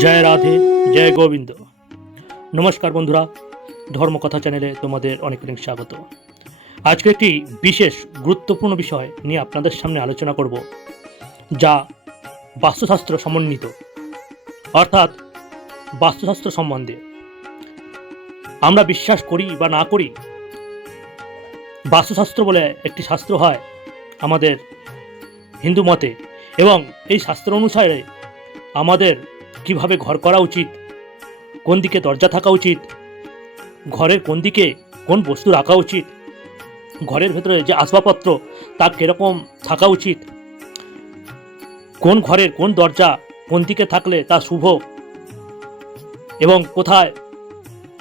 জয় রাধে, জয় গোবিন্দ। নমস্কার বন্ধুরা, ধর্মকথা চ্যানেলে তোমাদের অনেক অনেক স্বাগত। আজকে একটি বিশেষ গুরুত্বপূর্ণ বিষয় নিয়ে আপনাদের সামনে আলোচনা করব, যা বাস্তুশাস্ত্র সমন্বিত। অর্থাৎ বাস্তুশাস্ত্র সম্বন্ধে। আমরা বিশ্বাস করি বা না করি, বাস্তুশাস্ত্র বলে একটি শাস্ত্র হয় আমাদের হিন্দু মতে, এবং এই শাস্ত্র অনুসারে আমাদের কীভাবে ঘর করা উচিত? কোন দিকে দরজা থাকা উচিত? ঘরের কোন দিকে কোন বস্তু রাখা উচিত? ঘরের ভেতরে যে আসবাবপত্র, তা কীরকম থাকা উচিত? কোন ঘরের কোন দরজা কোন দিকে থাকলে তা শুভ? এবং কোথায়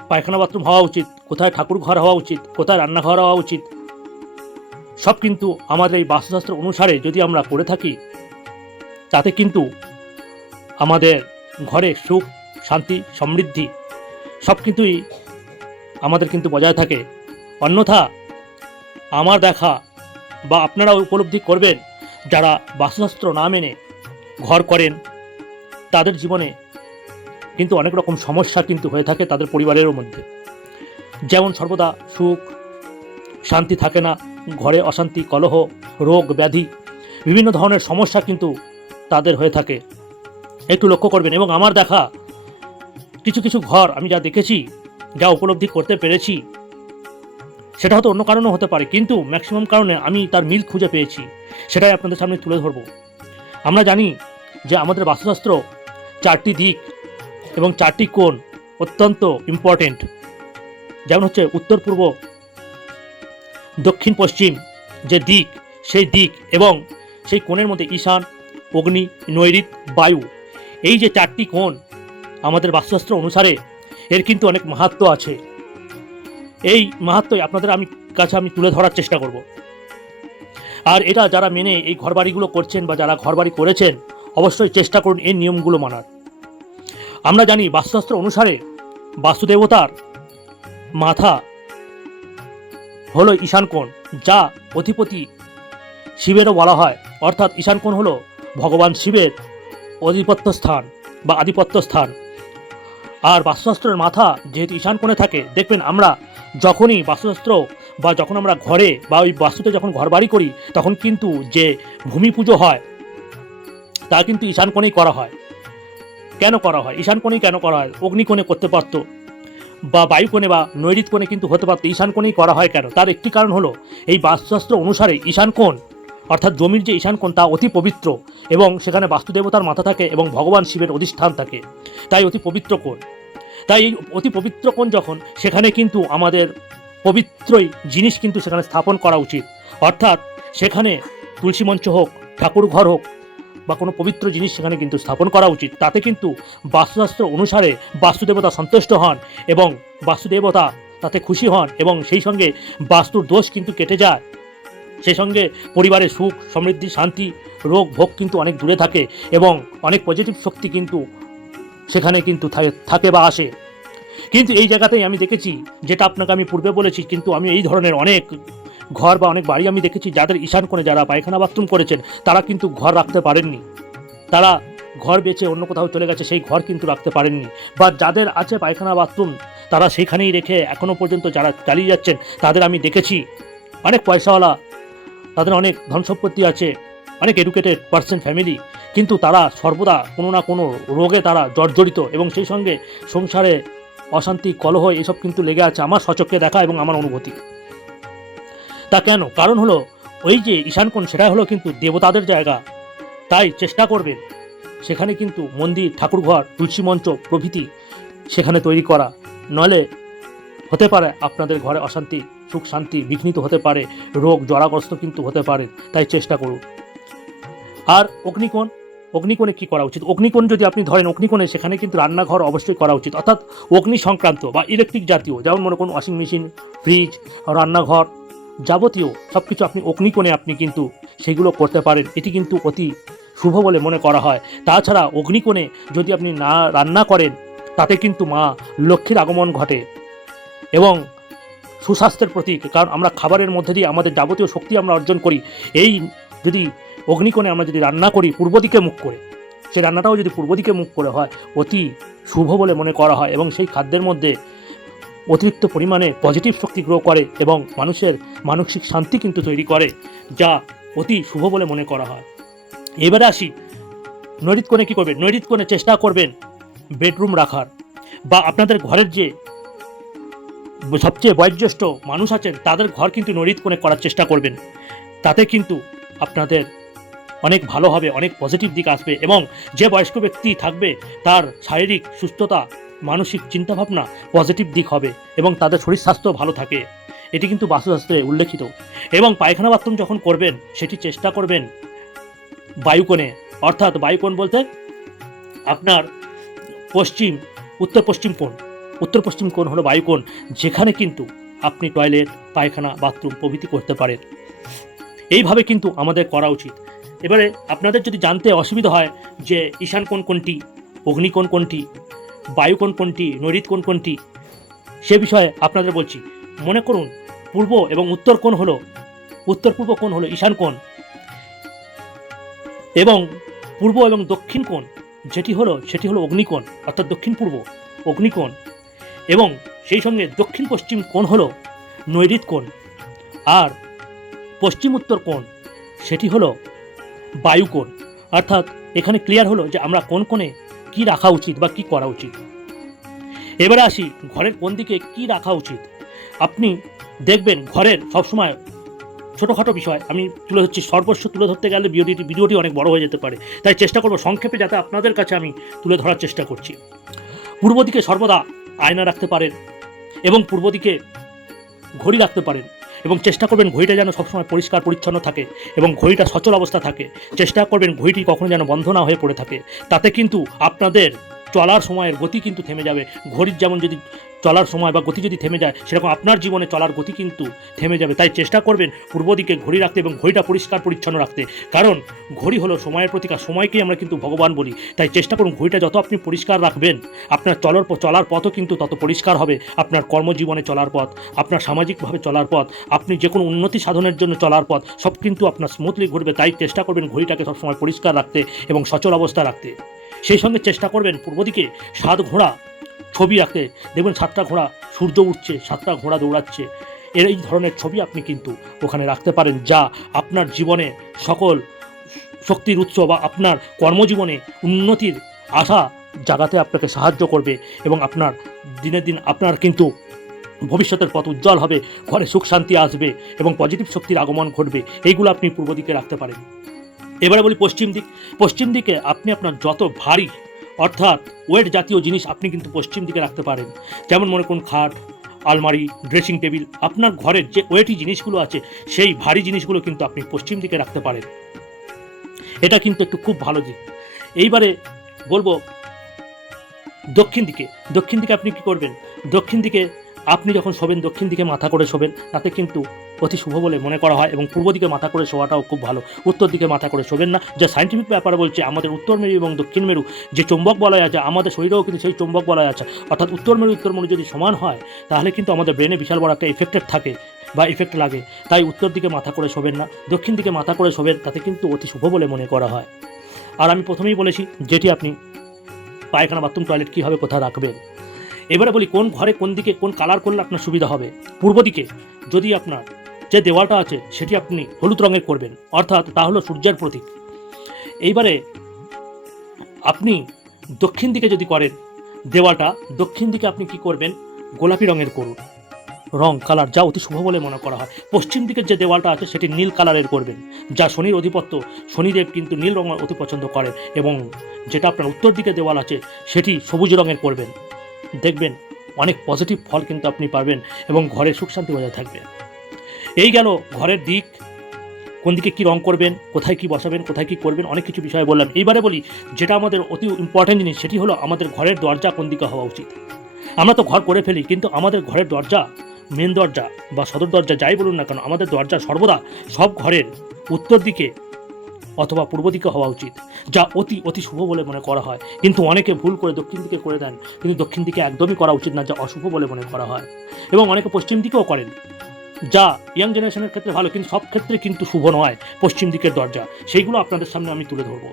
পায়খানা বাথরুম হওয়া উচিত? কোথায় ঠাকুর ঘর হওয়া উচিত? কোথায় রান্নাঘর হওয়া উচিত? সব কিন্তু আমাদের এই বাস্তুশাস্ত্র অনুসারে যদি আমরা করে থাকি, তাতে কিন্তু আমাদের ঘরে সুখ, শান্তি, সমৃদ্ধি, সব কিছুই আমাদের কিন্তু বজায় থাকে। অন্যথা আমার দেখা বা আপনারা উপলব্ধি করবেন, যারা বাস্তুশাস্ত্র না মেনে ঘর করেন, তাদের জীবনে কিন্তু অনেক রকম সমস্যা কিন্তু হয়ে থাকে তাদের পরিবারেরও মধ্যে। যেমন সর্বদা সুখ, শান্তি থাকে না, ঘরে অশান্তি, কলহ, রোগ, ব্যাধি, বিভিন্ন ধরনের সমস্যা কিন্তু তাদের হয়ে থাকে। একটু লক্ষ্য করবেন এবং আমার দেখা কিছু কিছু ঘর আমি যা দেখেছি, যা উপলব্ধি করতে পেরেছি, সেটা হয়তো অন্য কারণেও হতে পারে, কিন্তু ম্যাক্সিমাম কারণে আমি তার মিল খুঁজে পেয়েছি, সেটাই আপনাদের সামনে তুলে ধরব। আমরা জানি যে আমাদের বাস্তুশাস্ত্র চারটি দিক এবং চারটি কোণ অত্যন্ত ইম্পর্টেন্ট যেমন হচ্ছে উত্তর, পূর্ব, দক্ষিণ, পশ্চিম, যে দিক, সেই দিক এবং সেই কোণের মধ্যে ঈশান, অগ্নি নৈরিত বায়ু। এই যে চারটি কোণ, আমাদের বাস্তুশাস্ত্র অনুসারে এর কিন্তু অনেক মাহাত্ম আছে। এই মাহাত্ম্যই আপনাদের আমি কাছে আমি তুলে ধরার চেষ্টা করব। আর এটা যারা মেনে এই ঘরবাড়িগুলো করছেন বা যারা ঘরবাড়ি করেছেন, অবশ্যই চেষ্টা করুন এই নিয়মগুলো মানার। আমরা জানি বাস্তুশাস্ত্র অনুসারে বাস্তুদেবতার মাথা হলো ঈশান কোণ, যা অধিপতি শিবেরও বলা হয়। অর্থাৎ ঈশান কোণ হলো ভগবান শিবের অধিপত্য স্থান বা আধিপত্য স্থান আর বাস্তুশাস্ত্রের মাথা যেহেতু ঈশান কোণে থাকে, দেখবেন আমরা যখনই বাস্তুশাস্ত্র বা যখন আমরা ঘরে বা ওই বাস্তুতে যখন ঘর বাড়ি করি, তখন কিন্তু যে ভূমি পুজো হয়, তা কিন্তু ঈশান কোণেই করা হয়। কেন করা হয়? ঈশান কোণেই কেন করা হয়? অগ্নিকোণে করতে পারতো বা বায়ুকোণে বা নৈরিত কোণে কিন্তু হতে পারতো। ঈশান কোণেই করা হয় কেন? তার একটি কারণ হলো, এই বাস্তুশাস্ত্র অনুসারে ঈশান কোণ অর্থাৎ জমির যে ঈশান কোণ তা অতি পবিত্র এবং সেখানে বাস্তুদেবতার মাথা থাকে এবং ভগবান শিবের অধিষ্ঠান থাকে। তাই অতি পবিত্র কোণ। তাই এই অতি পবিত্র কোণ যখন, সেখানে কিন্তু আমাদের পবিত্রই জিনিস কিন্তু সেখানে স্থাপন করা উচিত। অর্থাৎ সেখানে তুলসী মঞ্চ হোক, ঠাকুর ঘর হোক, বা কোনো পবিত্র জিনিস সেখানে কিন্তু স্থাপন করা উচিত। তাতে কিন্তু বাস্তুশাস্ত্র অনুসারে বাস্তুদেবতা সন্তুষ্ট হন এবং বাস্তুদেবতা তাতে খুশি হন এবং সেই সঙ্গে বাস্তুর দোষ কিন্তু কেটে যায়। সেই সঙ্গে পরিবারের সুখ, সমৃদ্ধি, শান্তি, রোগ, ভোগ কিন্তু অনেক দূরে থাকে এবং অনেক পজিটিভ শক্তি কিন্তু সেখানে কিন্তু থাকে বা আসে। কিন্তু এই জায়গাতেই আমি দেখেছি, যেটা আপনাকে আমি পূর্বে বলেছি, কিন্তু আমি এই ধরনের অনেক ঘর বা অনেক বাড়ি আমি দেখেছি, যাদের ঈশান কোণে যারা পায়খানা বাথরুম করেছেন, তারা কিন্তু ঘর রাখতে পারেননি। তারা ঘর বেচে অন্য কোথাও চলে গেছে, সেই ঘর কিন্তু রাখতে পারেননি। বা যাদের আছে পায়খানা বাথরুম তারা সেখানেই রেখে এখনও পর্যন্ত যারা চালিয়ে যাচ্ছেন, তাদের আমি দেখেছি। অনেক পয়সাওয়ালা তাদের অনেক ধন সম্পত্তি আছে, অনেক এডুকেটেড পার্সন ফ্যামিলি কিন্তু তারা সর্বদা কোনো না কোনো রোগে তারা জর্জরিত এবং সেই সঙ্গে সংসারে অশান্তি, কলহ এসব কিন্তু লেগে আছে আমার সচক্ষে দেখা এবং আমার অনুভূতি। তা কেন? কারণ হলো ওই যে ঈশানকোণ, সেটা হলো কিন্তু দেবতাদের জায়গা। তাই চেষ্টা করবেন, সেখানে কিন্তু মন্দির, ঠাকুরঘর, তুলসী মঞ্চ প্রভৃতি সেখানে তৈরি করা। নলে হতে পারে আপনাদের ঘরে অশান্তি, সুখ, শান্তি বিঘ্নিত হতে পারে, রোগ, জরাগ্রস্ত কিন্তু হতে পারে, তাই চেষ্টা করুন। আর অগ্নিকোণ, অগ্নিকোণে কি করা উচিত? অগ্নিকোণ যদি আপনি ধরেন, অগ্নিকোণে সেখানে কিন্তু রান্নাঘর অবশ্যই করা উচিত। অর্থাৎ অগ্নি সংক্রান্ত বা ইলেকট্রিক জাতীয়, যেমন মনে করুন ওয়াশিং মেশিন ফ্রিজ রান্নাঘর যাবতীয় সব কিছু আপনি অগ্নিকোণে আপনি কিন্তু সেগুলো করতে পারেন। এটি কিন্তু অতি শুভ বলে মনে করা হয়। তাছাড়া অগ্নিকোণে যদি আপনি না রান্না করেন, তাতে কিন্তু মা লক্ষ্মীর আগমন ঘটে। এবং সুস্বাস্থ্যের প্রতীক, কারণ আমরা খাবারের মধ্যে দিয়ে আমাদের যাবতীয় শক্তি আমরা অর্জন করি। এই যদি অগ্নিকোণে আমরা যদি রান্না করি পূর্ব দিকে মুখ করে সেই রান্নাটাও যদি পূর্ব দিকে মুখ করে হয়, অতি শুভ বলে মনে করা হয় এবং সেই খাদ্যের মধ্যে অতিরিক্ত পরিমাণে পজিটিভ শক্তি গ্রো করে এবং মানুষের মানসিক শান্তি কিন্তু তৈরি করে, যা অতি শুভ বলে মনে করা হয়। এবারে আসি নৈরিত কোণে কী করবেন? নৈরিত কোণে চেষ্টা করবেন বেডরুম রাখার বা আপনাদের ঘরের যে সবচেয়ে বয়োজ্যেষ্ঠ মানুষ আছেন, তাদের ঘর কিন্তু নৈরিত কোণে করার চেষ্টা করবেন। তাতে কিন্তু আপনাদের অনেক ভালো হবে, অনেক পজিটিভ দিক আসবে এবং যে বয়স্ক ব্যক্তি থাকবে, তার শারীরিক সুস্থতা, মানসিক চিন্তাভাবনা পজিটিভ দিক হবে এবং তাদের শরীর স্বাস্থ্য ভালো থাকে। এটি কিন্তু বাস্তুশাস্ত্রে উল্লেখিত। এবং পায়খানা বাথরুম যখন করবেন, সেটি চেষ্টা করবেন বায়ুকোণে অর্থাৎ বায়ুকোণ বলতে আপনার পশ্চিম উত্তর পশ্চিম কোণ। উত্তর পশ্চিম কোণ হলো বায়ুকোণ, যেখানে কিন্তু আপনি টয়লেট, পায়খানা, বাথরুম প্রভৃতি করতে পারেন। এইভাবে কিন্তু আমাদের করা উচিত। এবারে আপনাদের যদি জানতে অসুবিধা হয় যে ঈশান কোন কোনটি অগ্নিকোণ কোনটি বায়ুকোণ কোনটি নৈরিত কোন কোনটি সে বিষয়ে আপনাদের বলছি। মনে করুন, পূর্ব এবং উত্তর কোণ হলো উত্তর পূর্ব কোণ হলো ঈশান কোণ এবং পূর্ব এবং দক্ষিণ কোণ, যেটি হলো, সেটি হলো অগ্নিকোণ অর্থাৎ দক্ষিণ পূর্ব অগ্নিকোণ এবং সেই সঙ্গে দক্ষিণ পশ্চিম কোণ হলো নৈরিত কোণ আর পশ্চিম উত্তর কোণ, সেটি হলো বায়ুকোণ অর্থাৎ এখানে ক্লিয়ার হলো যে আমরা কোন কোণে কি রাখা উচিত বা কি করা উচিত। এবারে আসি ঘরের কোন দিকে কি রাখা উচিত। আপনি দেখবেন ঘরের সবসময় ছোটোখাটো বিষয়, আমি তুলে ধরছি, সর্বস্ব তুলে ধরতে গেলে ভিডিওটি ভিডিওটি অনেক বড় হয়ে যেতে পারে। তাই চেষ্টা করব সংক্ষেপে যাতে আপনাদের কাছে আমি তুলে ধরার চেষ্টা করছি। পূর্ব দিকে সর্বদা আয়না রাখতে পারেন এবং পূর্ব দিকে ঘড়ি রাখতে পারেন এবং চেষ্টা করবেন ঘড়িটা যেন সবসময় পরিষ্কার, পরিচ্ছন্ন থাকে এবং ঘড়িটা সচল অবস্থা থাকে। চেষ্টা করবেন ঘড়িটি কখনো যেন বন্ধ না হয়ে পড়ে থাকে। তাতে কিন্তু আপনাদের চলার সময়ের গতি কিন্তু থেমে যাবে। ঘড়ির যেমন যদি চলার সময় বা গতি যদি থেমে যায়, সেরকম আপনার জীবনে চলার গতি কিন্তু থেমে যাবে। তাই চেষ্টা করবেন পূর্ব দিকে ঘড়ি রাখতে এবং ঘড়িটা পরিষ্কার পরিচ্ছন্ন রাখতে। কারণ ঘড়ি হলো সময়ের প্রতীক সময়কেই আমরা কিন্তু ভগবান বলি। তাই চেষ্টা করুন ঘড়িটা যত আপনি পরিষ্কার রাখবেন, আপনার চলার চলার পথও কিন্তু তত পরিষ্কার হবে। আপনার কর্মজীবনে চলার পথ, আপনার সামাজিকভাবে চলার পথ, আপনি যে কোনো উন্নতি সাধনের জন্য চলার পথ, সব কিন্তু আপনার স্মুথলি ঘুরবে তাই চেষ্টা করবেন ঘড়িটাকে সবসময় পরিষ্কার রাখতে এবং সচল অবস্থা রাখতে। সেই সঙ্গে চেষ্টা করবেন পূর্ব দিকে সাত ঘোড়া ছবি রাখতে দেখবেন সাতটা ঘোড়া, সূর্য উঠছে, সাতটা ঘোড়া দৌড়াচ্ছে। এর এই ধরনের ছবি আপনি কিন্তু ওখানে রাখতে পারেন যা আপনার জীবনে সকল শক্তির উৎস বা আপনার কর্মজীবনে উন্নতির আশা জাগাতে আপনাকে সাহায্য করবে এবং আপনার দিনে দিন আপনার কিন্তু ভবিষ্যতের পথ উজ্জ্বল হবে, ঘরে সুখ শান্তি আসবে এবং পজিটিভ শক্তির আগমন ঘটবে। এইগুলো আপনি পূর্ব দিকে রাখতে পারেন। এবারে বলি পশ্চিম দিক। পশ্চিম দিকে আপনি আপনার যত ভারী, অর্থাৎ ওয়েট জাতীয় জিনিস আপনি কিন্তু পশ্চিম দিকে রাখতে পারেন। যেমন মনে করুন খাট, আলমারি ড্রেসিং টেবিল আপনার ঘরের যে ওয়েটি জিনিসগুলো আছে, সেই ভারী জিনিসগুলো কিন্তু আপনি পশ্চিম দিকে রাখতে পারেন। এটা কিন্তু একটু খুব ভালো দিক। এইবারে বলব, দক্ষিণ দিকে। দক্ষিণ দিকে আপনি কি করবেন? দক্ষিণ দিকে আপনি যখন শোবেন, দক্ষিণ দিকে মাথা করে শোবেন, তাতে কিন্তু অতি শুভ বলে মনে করা হয় এবং পূর্ব দিকে মাথা করে শোয়াটাও খুব ভালো। উত্তর দিকে মাথা করে শোবেন না। যা সাইন্টিফিক ব্যাপারে বলছে, আমাদের উত্তর মেরু এবং দক্ষিণ মেরু যে চৌম্বক বলয় আছে, আমাদের শরীরেও কিন্তু সেই চৌম্বক বলয় আছে। অর্থাৎ উত্তর মেরু উত্তর মেরু যদি সমান হয়, তাহলে কিন্তু আমাদের ব্রেনে বিশাল বড় একটা ইফেক্টেড থাকে বা ইফেক্ট লাগে। তাই উত্তর দিকে মাথা করে শোবেন না, দক্ষিণ দিকে মাথা করে শোবেন, তাতে কিন্তু অতি শুভ বলে মনে করা হয়। আর আমি প্রথমেই বলেছি, যেটি আপনি পায়খানা বাথরুম টয়লেট কীভাবে কোথায় রাখবেন? এবারে বলি, কোন ঘরে কোন দিকে কোন কালার করলে আপনার সুবিধা হবে? পূর্ব দিকে, যদি আপনার যে দেওয়ালটা আছে, সেটি আপনি হলুদ রঙের করবেন। অর্থাৎ তা হলো সূর্যের প্রতীক। এইবারে আপনি দক্ষিণ দিকে যদি করেন, দেওয়ালটা দক্ষিণ দিকে আপনি কি করবেন? গোলাপি রঙের করুন। রং, কালার যা অতি শুভ বলে মনে করা হয়। পশ্চিম দিকের যে দেওয়ালটা আছে, সেটি নীল কালারের করবেন। যা শনির অধিপত্য, শনিদেব কিন্তু নীল রঙ অতি পছন্দ করেন এবং যেটা আপনার উত্তর দিকে দেওয়াল আছে, সেটি সবুজ রঙের করবেন। দেখবেন অনেক পজিটিভ ফল কিন্তু আপনি পাবেন এবং ঘরে সুখ শান্তি বজায় থাকবে। এই গেল ঘরের দিক। কোন দিকে কী রং করবেন, কোথায় কি বসাবেন, কোথায় কি করবেন, অনেক কিছু বিষয় বললাম। এইবারে বলি, যেটা আমাদের অতি ইম্পর্টেন্ট জিনিস, সেটি হলো আমাদের ঘরের দরজা কোন দিকে হওয়া উচিত। আমরা তো ঘর করে ফেলি, কিন্তু আমাদের ঘরের দরজা মেন দরজা বা সদর দরজা যাই বলুন না কেন, আমাদের দরজা সর্বদা সব ঘরের উত্তর দিকে অথবা পূর্ব দিকে হওয়া উচিত, যা অতি অতি শুভ বলে মনে করা হয়। কিন্তু অনেকে ভুল করে দক্ষিণ দিকে করে দেন, কিন্তু দক্ষিণ দিকে একদমই করা উচিত না, যা অশুভ বলে মনে করা হয়। এবং অনেকে পশ্চিম দিকেও করেন। যা ইয়াং জেনারেশনের ক্ষেত্রে ভালো, কিন্তু সব ক্ষেত্রে কিন্তু শুভ নয় পশ্চিম দিকের দরজা। সেইগুলো আপনাদের সামনে আমি তুলে ধরবো।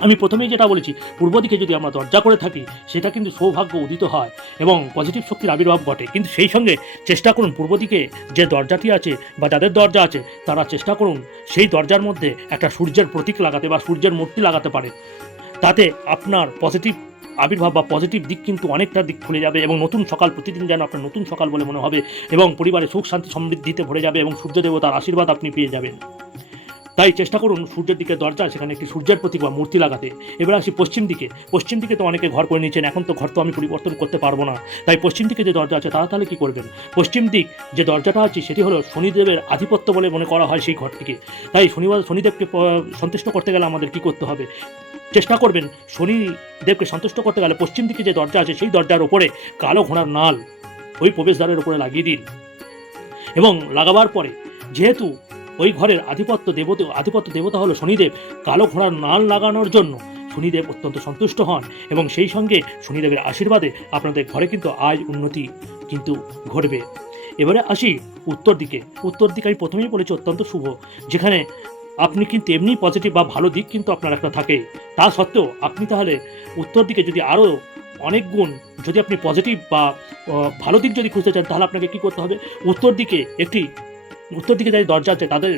আমি প্রথমেই যেটা বলেছি, পূর্ব দিকে যদি আমরা দরজা করে থাকি, সেটা কিন্তু সৌভাগ্য উদিত হয় এবং পজিটিভ শক্তির আবির্ভাব ঘটে। কিন্তু সেই সঙ্গে চেষ্টা করুন পূর্ব দিকে যে দরজাটি আছে বা যাদের দরজা আছে, তারা চেষ্টা করুন সেই দরজার মধ্যে একটা সূর্যের প্রতীক লাগাতে বা সূর্যের মূর্তি লাগাতে পারে। তাতে আপনার পজিটিভ আবির্ভাব বা পজিটিভ দিক কিন্তু অনেকটা দিক খুলে যাবে এবং নতুন সকাল প্রতিদিন যেন আপনার নতুন সকাল বলে মনে হবে এবং পরিবারে সুখ, শান্তি সমৃদ্ধিতে ভরে যাবে এবং সূর্য দেবতার আশীর্বাদ আপনি পেয়ে যাবেন। তাই চেষ্টা করুন সূর্যের দিকে দরজা সেখানে একটি সূর্যের প্রতীক বা মূর্তি লাগাতে। এবার আসি পশ্চিম দিকে। পশ্চিম দিকে তো অনেকে ঘর করে নিয়েছেন, এখন তো ঘর তো আমি পরিবর্তন করতে পারব না। তাই পশ্চিম দিকে যে দরজা আছে, তারা তাহলে কী করবেন? পশ্চিম দিক যে দরজাটা আছে, সেটি হলো শনিদেবের আধিপত্য বলে মনে করা হয় সেই ঘরটিকে। তাই শনিবার, শনিদেবকে সন্তুষ্ট করতে গেলে আমাদের কী করতে হবে? চেষ্টা করবেন। শনিদেবকে সন্তুষ্ট করতে গেলে পশ্চিম দিকে যে দরজা আছে, সেই দরজার ওপরে কালো ঘোড়ার নাল ওই প্রবেশদ্বারের উপরে লাগিয়ে দিন। এবং লাগাবার পরে যেহেতু ওই ঘরের আধিপত্য দেবতা আধিপত্য দেবতা হলো শনিদেব, কালো ঘোড়ার নাল লাগানোর জন্য শনিদেব অত্যন্ত সন্তুষ্ট হন এবং সেই সঙ্গে শনিদেবের আশীর্বাদে আপনাদের ঘরে কিন্তু আয় উন্নতি কিন্তু ঘটবে। এবারে আসি উত্তর দিকে। উত্তর দিকে আমি প্রথমেই বলেছি অত্যন্ত শুভ। যেখানে আপনি কিন্তু এমনি পজিটিভ বা ভালো দিক কিন্তু আপনার একটা থাকে। তা সত্ত্বেও আপনি তাহলে উত্তর দিকে যদি আরও অনেক গুণ যদি আপনি পজিটিভ বা ভালো দিক যদি খুঁজতে চান, তাহলে আপনাকে কী করতে হবে? উত্তর দিকে একটি, উত্তর দিকে যাই দরজা আছে, তাদের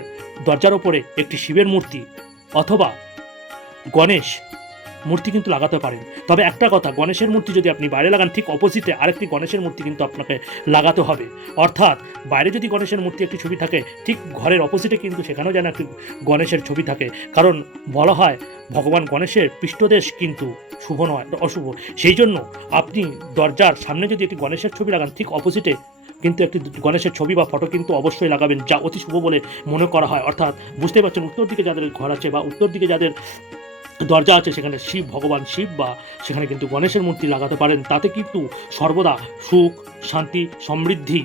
দরজার ওপরে একটি শিবের মূর্তি অথবা গণেশ মূর্তি কিন্তু লাগাতে পারেন। তবে একটা কথা, গণেশের মূর্তি যদি আপনি বাইরে লাগান, ঠিক অপোজিটে আরেকটি গণেশের মূর্তি কিন্তু আপনাকে লাগাতে হবে। অর্থাৎ, বাইরে যদি গণেশের মূর্তি একটি ছবি থাকে, ঠিক ঘরের অপোজিটে কিন্তু সেখানেও যেন একটি গণেশের ছবি থাকে। কারণ বলা হয়, ভগবান গণেশের পৃষ্ঠদেশ কিন্তু শুভ নয়, অশুভ। সেই জন্য আপনি দরজার সামনে যদি একটি গণেশের ছবি লাগান, ঠিক অপোজিটে কিন্তু একটি গণেশের ছবি বা ফটো কিন্তু অবশ্যই লাগাবেন, যা অতি শুভ বলে মনে করা হয়। অর্থাৎ বুঝতে পারছেন, উত্তর দিকে যাদের ঘর আছে বা উত্তর দিকে যাদের দরজা আছে, সেখানে শিব, ভগবান শিব বা সেখানে কিন্তু গণেশের মূর্তি লাগাতে পারেন। তাতে কিন্তু সর্বদা সুখ, শান্তি, সমৃদ্ধি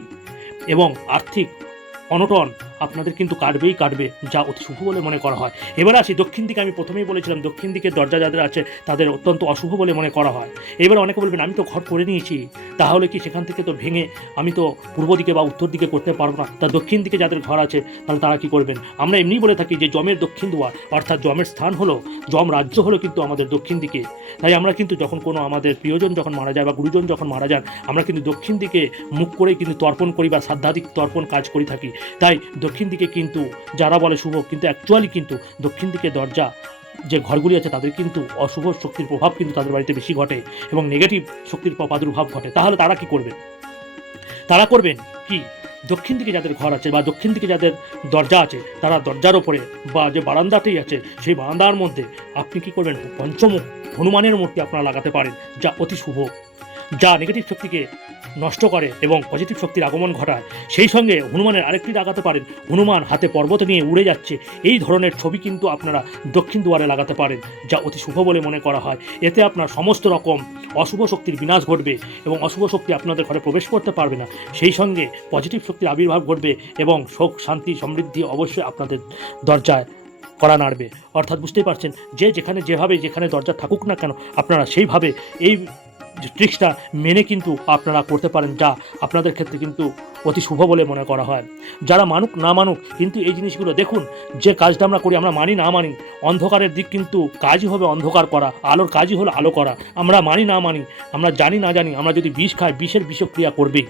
এবং আর্থিক অনটন আপনাদের কিন্তু কাটবেই কাটবে, যা অতি শুভ বলে মনে করা হয়। এবার আসি, দক্ষিণ দিকে আমি প্রথমেই বলেছিলাম, দক্ষিণ দিকের দরজা যাদের আছে, তাদের অত্যন্ত অশুভ বলে মনে করা হয়। এবার অনেকে বলবেন, আমি তো ঘর করে নিয়েছি, তাহলে কি সেখান থেকে তো ভেঙে আমি তো পূর্ব দিকে বা উত্তর দিকে করতে পারব না? তা দক্ষিণ দিকে যাদের ঘর আছে, তাহলে তারা কি করবেন? আমরা এমনি বলে থাকি যে, জমের দক্ষিণ দুয়ার, অর্থাৎ জমের স্থান হলো, জম রাজ্য হলো কিন্তু আমাদের দক্ষিণ দিকে। তাই আমরা কিন্তু যখন কোনো আমাদের প্রিয়জন যখন মারা যায় বা গুরুজন যখন মারা যান, আমরা কিন্তু দক্ষিণ দিকে মুখ করেই কিন্তু তর্পণ করি বা সাধ্যাধিক তর্পণ কাজ করে থাকি। তাই দক্ষিণ দিকে কিন্তু যারা বলে শুভ, কিন্তু অ্যাকচুয়ালি কিন্তু দক্ষিণ দিকে দরজা যে ঘরগুলি আছে তাদের কিন্তু অশুভ শক্তির প্রভাব কিন্তু তাদের বাড়িতে বেশি ঘটে এবং নেগেটিভ শক্তির প্রাদুর্ভাব ঘটে। তাহলে তারা কি করবেন? তারা করবেন কি? দক্ষিণ দিকে যাদের ঘর আছে বা দক্ষিণ দিকে যাদের দরজা আছে, তারা দরজার ওপরে বা যে বারান্দাটি আছে, সেই বারান্দার মধ্যে আপনি কি করবেন? পঞ্চমুখ, হনুমানের মূর্তি আপনারা লাগাতে পারেন, যা অতি শুভ। যা নেগেটিভ শক্তিকে নষ্ট করে এবং পজিটিভ শক্তির আগমন ঘটায়। সেই সঙ্গে হনুমানের আরেকটি লাগাতে পারেন, হনুমান, হাতে পর্বত নিয়ে উড়ে যাচ্ছে। এই ধরনের ছবি কিন্তু আপনারা দক্ষিণ দুয়ারে লাগাতে পারেন, যা অতি শুভ বলে মনে করা হয়। এতে আপনার সমস্ত রকম অশুভ শক্তির বিনাশ ঘটবে এবং অশুভ শক্তি আপনাদের ঘরে প্রবেশ করতে পারবে না। সেই সঙ্গে পজিটিভ শক্তির আবির্ভাব ঘটবে এবং সুখ শান্তি, সমৃদ্ধি অবশ্যই আপনাদের দরজায় করা নাড়বে। অর্থাৎ বুঝতেই পারছেন, যে যেখানে যেভাবে যেখানে দরজা থাকুক না কেন, আপনারা সেইভাবে এই ট্রিক্সটা মেনে কিন্তু আপনারা করতে পারেন, যা আপনাদের ক্ষেত্রে কিন্তু অতি শুভ বলে মনে করা হয়। যারা মানুক, না মানুক, কিন্তু এই জিনিসগুলো দেখুন, যে কাজটা আমরা করি, আমরা মানি না মানি, অন্ধকারের দিক কিন্তু কাজই হবে অন্ধকার করা, আলোর কাজই হলো আলো করা। আমরা মানি না মানি, আমরা জানি না জানি, আমরা যদি বিষ খাই, বিষের বিষক্রিয়া করবেই।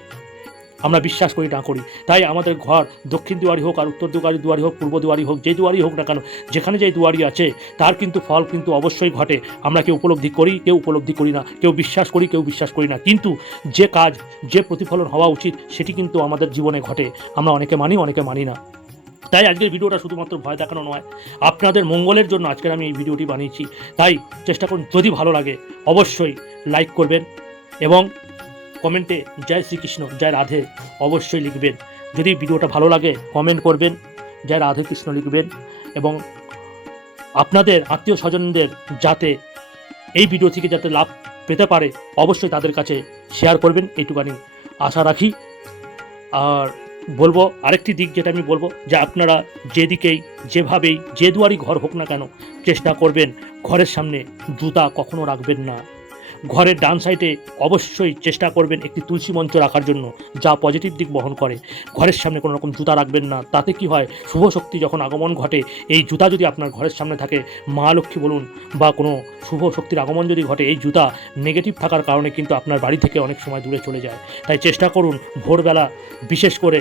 আমরা বিশ্বাস করি না করি। তাই আমাদের ঘর দক্ষিণ দুয়ারি হোক আর উত্তর দুয়ারি দুয়ারি হোক, পূর্ব দুয়ারি হোক, যে দুয়ারি হোক না কেন, যেখানে যে দুয়ারি আছে, তার কিন্তু ফল কিন্তু অবশ্যই ঘটে। আমরা কেউ উপলব্ধি করি, কেউ উপলব্ধি করি না, কেউ বিশ্বাস করি, কেউ বিশ্বাস করি না। কিন্তু যে কাজ, যে প্রতিফলন হওয়া উচিত, সেটি কিন্তু আমাদের জীবনে ঘটে। আমরা অনেকে মানি অনেকে মানি না। তাই আজকের ভিডিওটা শুধুমাত্র ভয় দেখানো নয়, আপনাদের মঙ্গলের জন্য আজকের আমি এই ভিডিওটি বানিয়েছি। তাই চেষ্টা করুন, যদি ভালো লাগে, অবশ্যই লাইক করবেন এবং কমেন্টে জয় শ্রীকৃষ্ণ, জয় রাধে অবশ্যই লিখবেন। যদি ভিডিওটা ভালো লাগে কমেন্ট করবেন, জয় রাধে কৃষ্ণ লিখবেন এবং আপনাদের আত্মীয় স্বজনদের যাতে এই ভিডিও থেকে যাতে লাভ পেতে পারে, অবশ্যই তাদের কাছে শেয়ার করবেন এইটুকানি। আশা রাখি, আর বলব আরেকটি দিক যেটা আমি বলব, যে আপনারা যেদিকেই, যেভাবেই, যে দুয়ারই ঘর হোক না কেন, চেষ্টা করবেন ঘরের সামনে জুতা কখনো রাখবেন না। ঘরের ডান সাইডে অবশ্যই চেষ্টা করবেন একটি তুলসী মঞ্চ রাখার জন্য, যা পজিটিভ দিক বহন করে। ঘরের সামনে কোনো রকম জুতা রাখবেন না। তাতে কি হয়, শুভ শক্তি যখন আগমন ঘটে, এই জুতা যদি আপনার ঘরের সামনে থাকে, মা লক্ষ্মী বলুন, বা কোনো শুভ শক্তির আগমন যদি ঘটে, এই জুতা নেগেটিভ থাকার কারণে কিন্তু আপনার বাড়ি থেকে অনেক সময় দূরে চলে যায়। তাই চেষ্টা করুন, ভোরবেলা বিশেষ করে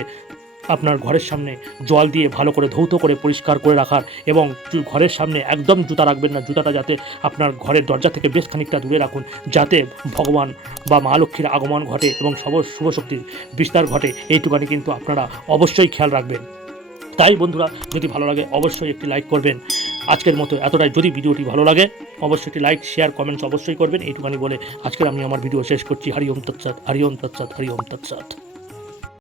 আপনার ঘরের সামনে জল দিয়ে ভালো করে ধৌত করে পরিষ্কার করে রাখার এবং ঘরের সামনে একদম জুতা রাখবেন না। জুতাটা যাতে আপনার ঘরের দরজা থেকে বেশ খানিকটা দূরে রাখুন, যাতে ভগবান বা মা লক্ষ্মীর আগমন ঘটে এবং সব শুভ শক্তির বিস্তার ঘটে। এইটুকানি কিন্তু আপনারা অবশ্যই খেয়াল রাখবেন। তাই বন্ধুরা, যদি ভালো লাগে অবশ্যই একটি লাইক করবেন। আজকের মতো এতটাই। যদি ভিডিওটি ভালো লাগে, অবশ্যই একটি লাইক, শেয়ার, কমেন্টস অবশ্যই করবেন। এইটুকানি বলে আজকের আমি আমার ভিডিও শেষ করছি। হরি ওম তৎসাৎ, হরি ওম তৎসাৎ, হরি ওম তৎসাৎ।